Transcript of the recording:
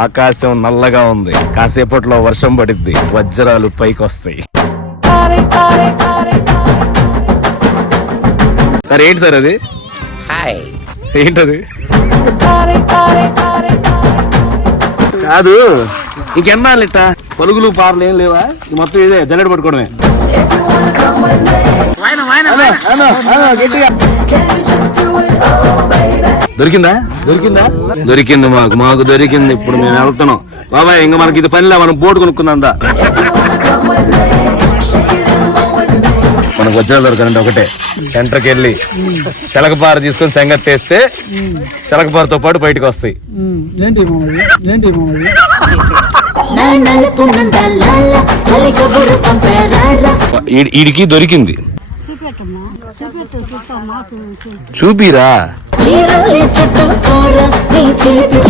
ఆకాశం నల్లగా ఉంది. కాసేపట్లో వర్షం పడిద్ది. వజ్రాలు పైకొస్తాయి. సార్ ఏంటి సార్ అది? హాయ్ ఏంటది? కాదు. ఇంకెన్నాళ్ళు ఇట్ట పలుగులు పార్లు ఏం లేవా? మొత్తం ఇదే జల్లెడ పట్టుకోవడమే. గట్టిగా. దొరికిందా? దొరికిందా? దొరికింది మాకు మాకు దొరికింది. ఇప్పుడు మేము వెళ్తున్నాం. బాబాయ్ ఇంకా మనకి ఇది పనిలే మనం బోర్డు కొనుక్కుందా మనకు వజ్రాలు దొరకాలంటే ఒకటే. సెంటర్కి వెళ్ళి చిలకపార తీసుకొని సంగతి తెస్తే చిలకపారతో పాటు బయటకు వస్తాయి. ఈడికి దొరికింది. చూపిరా. చీరలి నీ చేతి